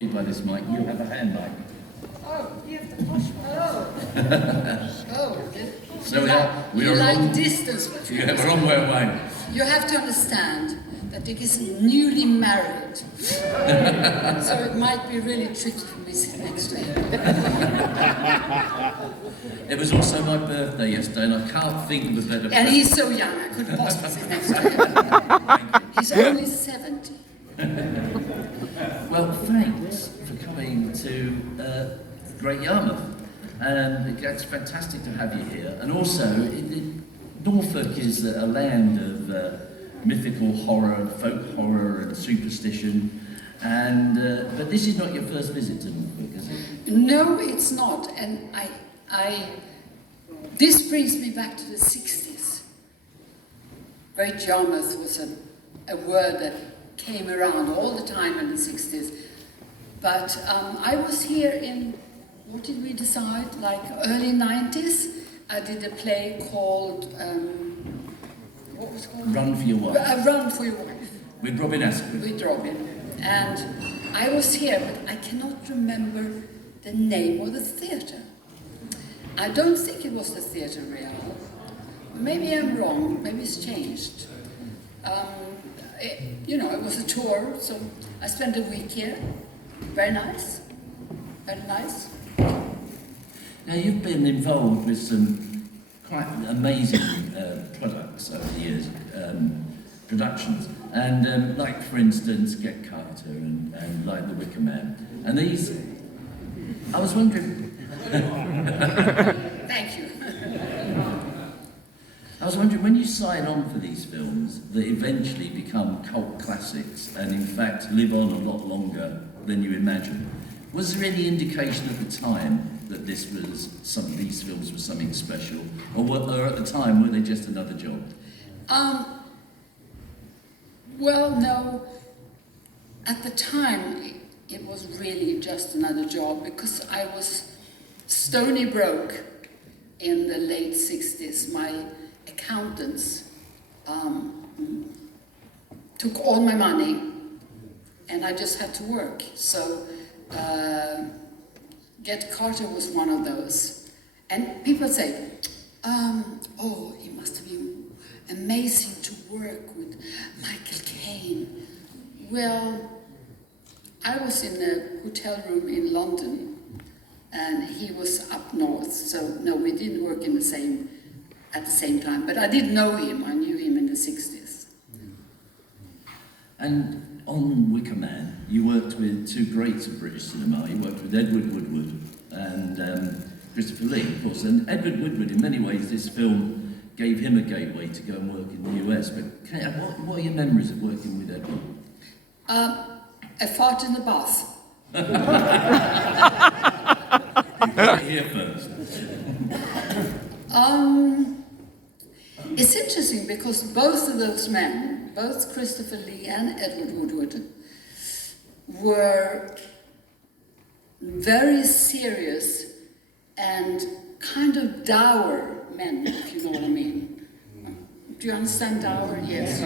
By this mic, you have a hand mic. Oh, you have to push one. Oh, okay. So we you are like wrong. distance between Yeah, us. we're on way away. You have to understand that Dick is newly married. So it might be really tricky for me sitting next to him. It was also my birthday yesterday, and I can't think of a better And he's so young, I couldn't possibly sit next to him. He's only 70. Well, thanks for coming to Great Yarmouth. And it's fantastic to have you here. And also, Norfolk is a land of mythical horror, folk horror and superstition. And but this is not your first visit to Norfolk, is it? No, it's not. And this brings me back to the 60s. Great Yarmouth was a word that came around all the time in the 60s. But I was here in, what did we decide, like early 90s? I did a play called, what was it called? Run for Your Wife. Run for Your Wife. With Robin Asquith. With Robin. And I was here, but I cannot remember the name of the theatre. I don't think it was the Theatre Real. Maybe I'm wrong, maybe it's changed. It was a tour, so I spent a week here. Very nice. Very nice. Now, you've been involved with some quite amazing products over the years, productions. And like, for instance, Get Carter and like the Wicker Man. And these, I was wondering... Thank you. I was wondering, when you sign on for these films that eventually become cult classics and in fact live on a lot longer than you imagine, was there any indication at the time that these films were something special, or at the time were they just another job? Well, no. At the time, it was really just another job because I was stony broke in the late 60s. My accountants took all my money and I just had to work. So Get Carter was one of those. And people say, oh, it must have been amazing to work with Michael Caine. Well, I was in a hotel room in London and he was up north. So no, we didn't work at the same time, but I did know him. I knew him in the 60s. And on Wicker Man, you worked with two greats of British cinema. You worked with Edward Woodward and Christopher Lee, of course. And Edward Woodward, in many ways, this film gave him a gateway to go and work in the US. But what are your memories of working with Edward? A fart in the bath. You got it here first. It's interesting because both of those men, both Christopher Lee and Edward Woodward, were very serious and kind of dour men, if you know what I mean. Do you understand dour? Yes.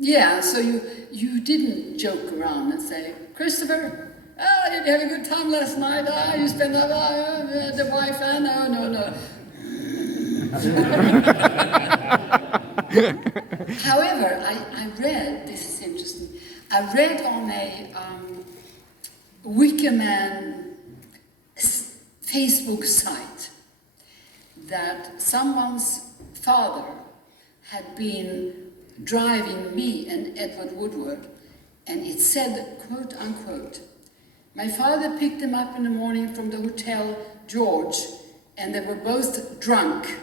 Yeah, so you didn't joke around and say, Christopher, did you have a good time last night? You spent the wife, no. However, I read, this is interesting, I read on a Wicker Man Facebook site that someone's father had been driving me and Edward Woodward, and it said, quote unquote, my father picked them up in the morning from the Hotel George, and they were both drunk.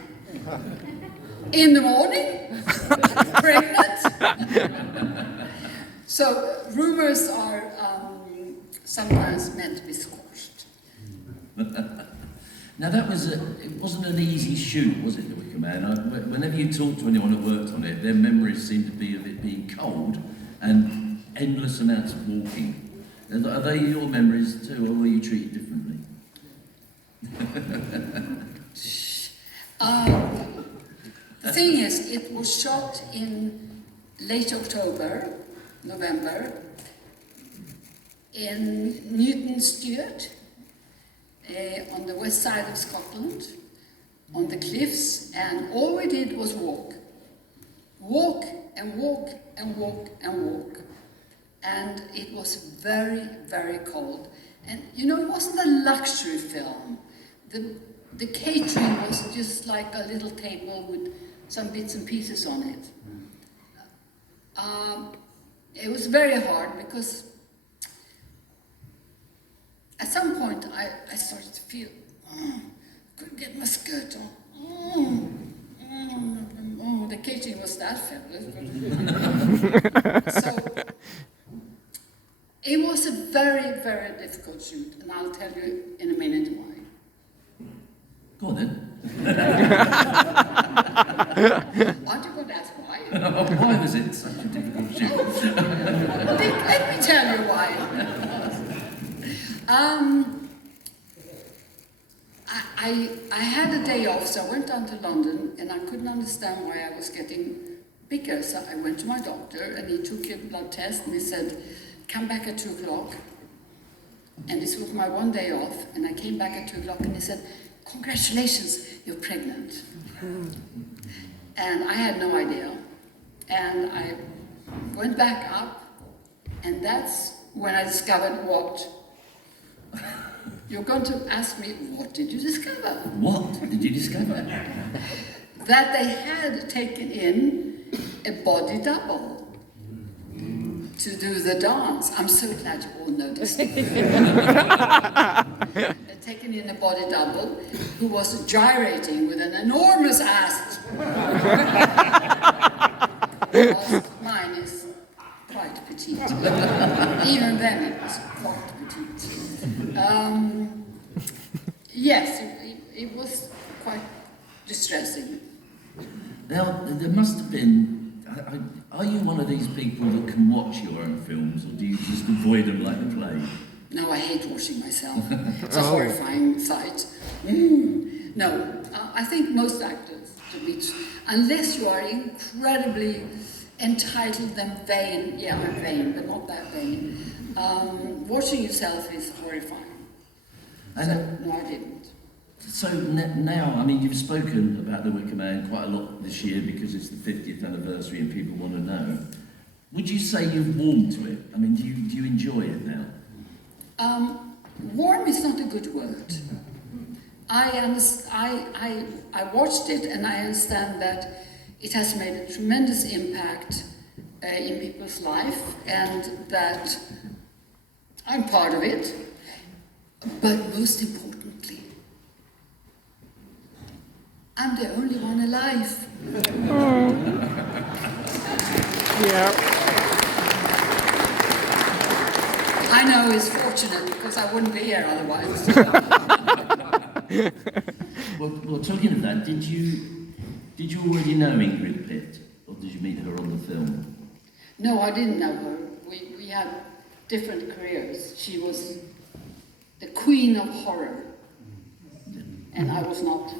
In the morning? Pregnant? So rumors are sometimes meant to be squashed. Now it wasn't an easy shoot, was it, The Wicker Man? Whenever you talk to anyone who worked on it, their memories seem to be of it being cold and endless amounts of walking. Are they your memories too, or were you treated differently? The thing is, it was shot in late October, November, in Newton Stewart, on the west side of Scotland, on the cliffs, and all we did was walk. Walk and walk and walk and walk. And it was very, very cold. And you know, it wasn't a luxury film. The catering was just like a little table with some bits and pieces on it. It was very hard because at some point I started to feel, couldn't get my skirt on. The catering was that fabulous. So it was a very, very difficult shoot, and I'll tell you in a minute why. Go on then. Aren't you going to ask why? Why was it such a difficult shoot? Let me tell you why. I had a day off, so I went down to London, and I couldn't understand why I was getting bigger. So I went to my doctor, and he took a blood test, and he said, come back at 2 o'clock. And this was my one day off, and I came back at 2 o'clock, and he said, congratulations, you're pregnant. And I had no idea. And I went back up, and that's when I discovered what. You're going to ask me, what did you discover? What did you discover? That they had taken in a body double to do the dance. I'm so glad you all noticed. They'd taken in a body double who was gyrating with an enormous ass. Mine is quite petite. Even then it was quite petite. Yes, it was quite distressing. Now, there must have been... Are you one of these people that can watch your own films, or do you just avoid them like the plague? No, I hate watching myself. It's a horrifying sight. No, I think most actors, unless you are incredibly entitled and vain, yeah, I'm vain, but not that vain, watching yourself is horrifying. So, no, I didn't. So now, I mean, you've spoken about the Wicker Man quite a lot this year because it's the 50th anniversary and people want to know. Would you say you've warmed to it? I mean, do you enjoy it now? Warm is not a good word. I watched it and I understand that it has made a tremendous impact in people's life and that I'm part of it. But most importantly, I'm the only one alive. Yeah. I know it's fortunate because I wouldn't be here otherwise. Well, talking of that, did you already know Ingrid Pitt, or did you meet her on the film? No, I didn't know her. We had different careers. She was the queen of horror, and I was not.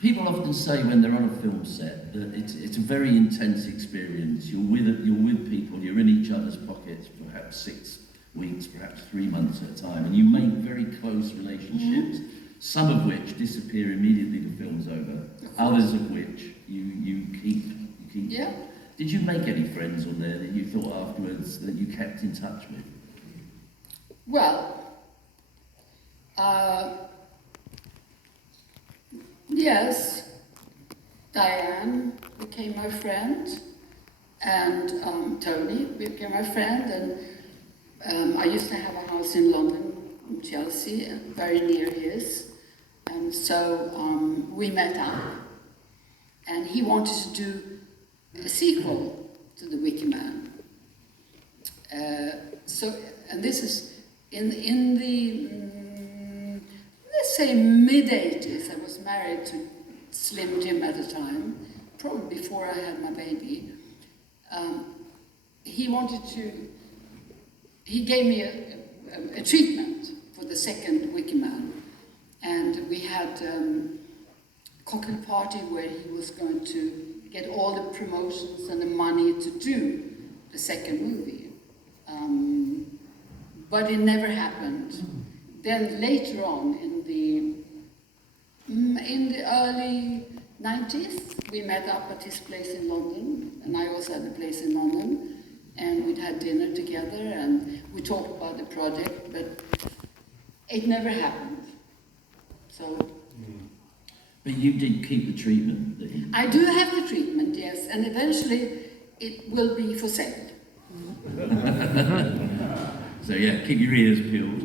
People often say when they're on a film set that it's a very intense experience. You're with people, you're in each other's pockets for perhaps 6 weeks, perhaps 3 months at a time, and you make very close relationships, some of which disappear immediately the film's over, others of which you keep. Yeah. Did you make any friends on there that you thought afterwards that you kept in touch with? Well, yes, Diane became my friend, and Tony became my friend, and I used to have a house in London, in Chelsea, very near his, and so we met up, and he wanted to do a sequel to The Wicker Man. And this is in the let's say mid-80s. I was married to Slim Jim at the time, probably before I had my baby. He gave me a treatment for the second Wicker Man, and we had a cocktail party where he was going to get all the promotions and the money to do the second movie. but it never happened. Then later on, in the early 90s, we met up at his place in London, and I also had a place in London, and we'd had dinner together, and we talked about the project, but it never happened. So. But you did keep the treatment that you... I do have the treatment, yes, and eventually it will be for sale. So yeah, keep your ears peeled.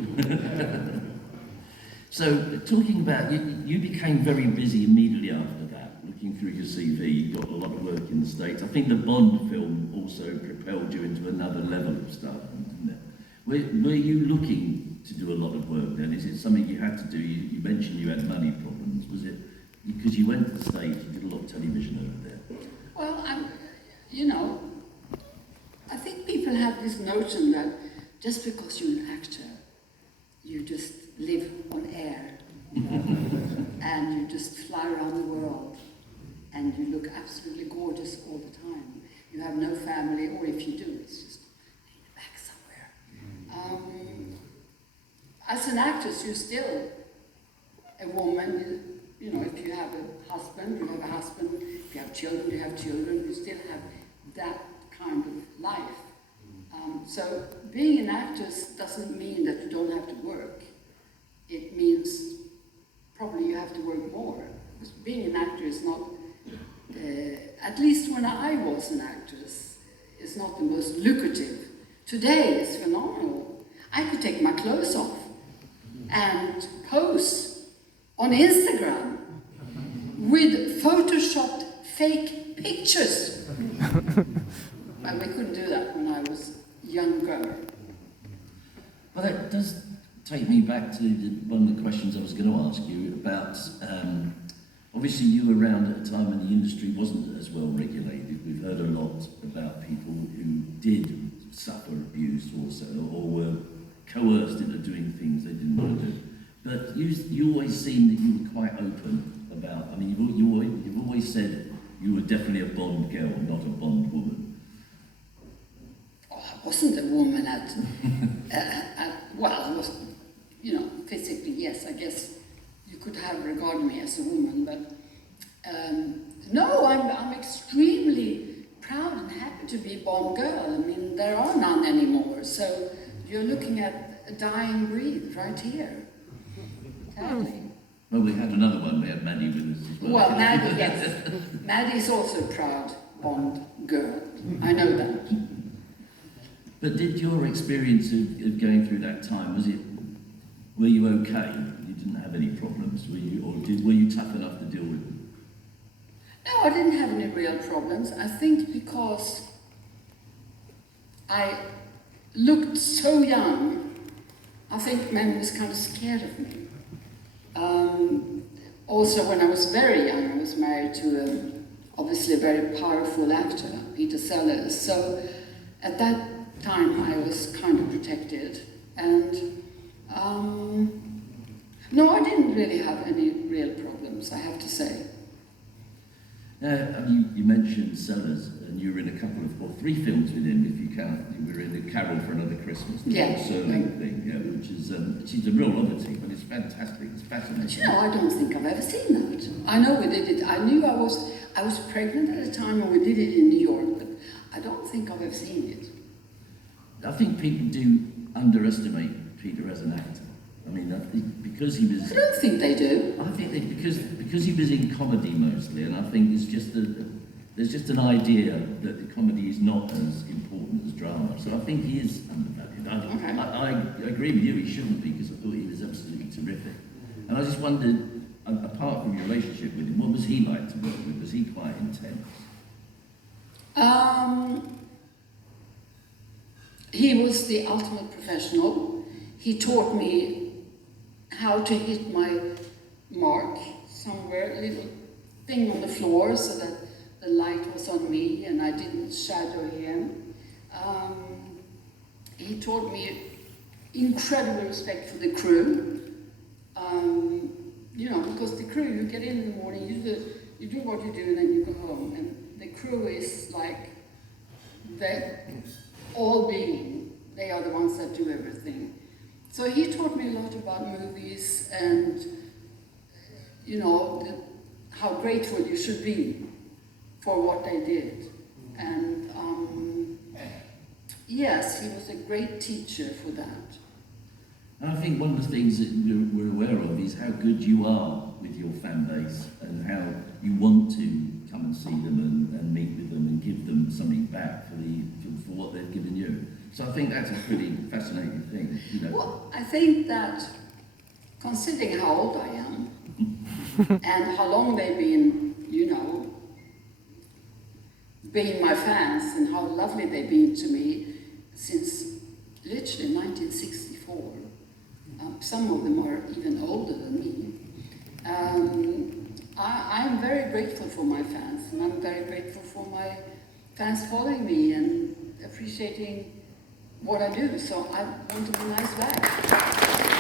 So talking about, you became very busy immediately after that. Looking through your CV, you got a lot of work in the States. I think the Bond film also propelled you into another level of stuff, didn't it? Were you looking to do a lot of work then? Is it something you had to do? You mentioned you had money problems. Was it because you went to the States, you did a lot of television over there? Well, I think people have this notion that just because you're an actor, you just live on air, and you just fly around the world, and you look absolutely gorgeous all the time. You have no family, or if you do, it's just in the back somewhere. As an actress, you're still a woman. You know, if you have a husband, you have a husband. If you have children, you have children. You still have that kind of life. So being an actress doesn't mean that you don't have to work. It means probably you have to work more. Because being an actor is not, at least when I was an actress, is not the most lucrative. Today it's phenomenal. I could take my clothes off and pose on Instagram with photoshopped fake pictures. Well, we couldn't do that when I was younger. Well, that does take me back to one of the questions I was going to ask you about, obviously you were around at a time when the industry wasn't as well regulated. We've heard a lot about people who did suffer abuse or were coerced into doing things they didn't want to do. But you always seemed that you were quite open about, I mean, you've always said you were definitely a Bond girl, not a Bond woman. I wasn't a woman well, I was, physically, yes, I guess you could have regarded me as a woman, but no, I'm extremely proud and happy to be a Bond girl. I mean, there are none anymore, so you're looking at a dying breed right here. Sadly. Well, we had another one, we had Maddie with us as well. Well, Maddie, yes. Maddie's also a proud Bond girl. I know that. But did your experience of going through that time, were you okay? You didn't have any problems, were you tough enough to deal with them? No, I didn't have any real problems. I think because I looked so young, I think men was kind of scared of me. Also, when I was very young, I was married to obviously a very powerful actor, Peter Sellers. So at that time, I was kind of protected. And no, I didn't really have any real problems, I have to say. Now, you mentioned Sellers, and you were in a couple of, 3 films with him, if you count. You were in The Carol for Another Christmas, the yeah. Serling thing, yeah, which is a real oddity, but it's fantastic, it's fascinating. But I don't think I've ever seen that. I know we did it. I knew I was pregnant at the time, and we did it in New York, but I don't think I've ever seen it. I think people do underestimate Peter as an actor. I mean, I think because he was... I don't think they do. I think that because he was in comedy mostly, and I think there's just an idea that the comedy is not as important as drama. So I think he is undervalued. I agree with you, he shouldn't be, because I thought he was absolutely terrific. And I just wondered, apart from your relationship with him, what was he like to work with? Was he quite intense? He was the ultimate professional. He taught me how to hit my mark somewhere, a little thing on the floor so that the light was on me and I didn't shadow him. He taught me incredible respect for the crew. Because the crew, you get in the morning, you do what you do and then you go home. And the crew is like, they're all being, they are the ones that do everything. So he taught me a lot about movies and, you know, how grateful you should be for what they did. And yes, he was a great teacher for that. And I think one of the things that we're aware of is how good you are with your fan base and how you want to come and see them and meet with them and give them something back for what they've given you. So I think that's a pretty fascinating thing, you know. Well, I think that considering how old I am and how long they've been, you know, being my fans and how lovely they've been to me since literally 1964. Some of them are even older than me. I'm very grateful for my fans, and I'm very grateful for my fans following me and appreciating what I do. So I want to be nice back.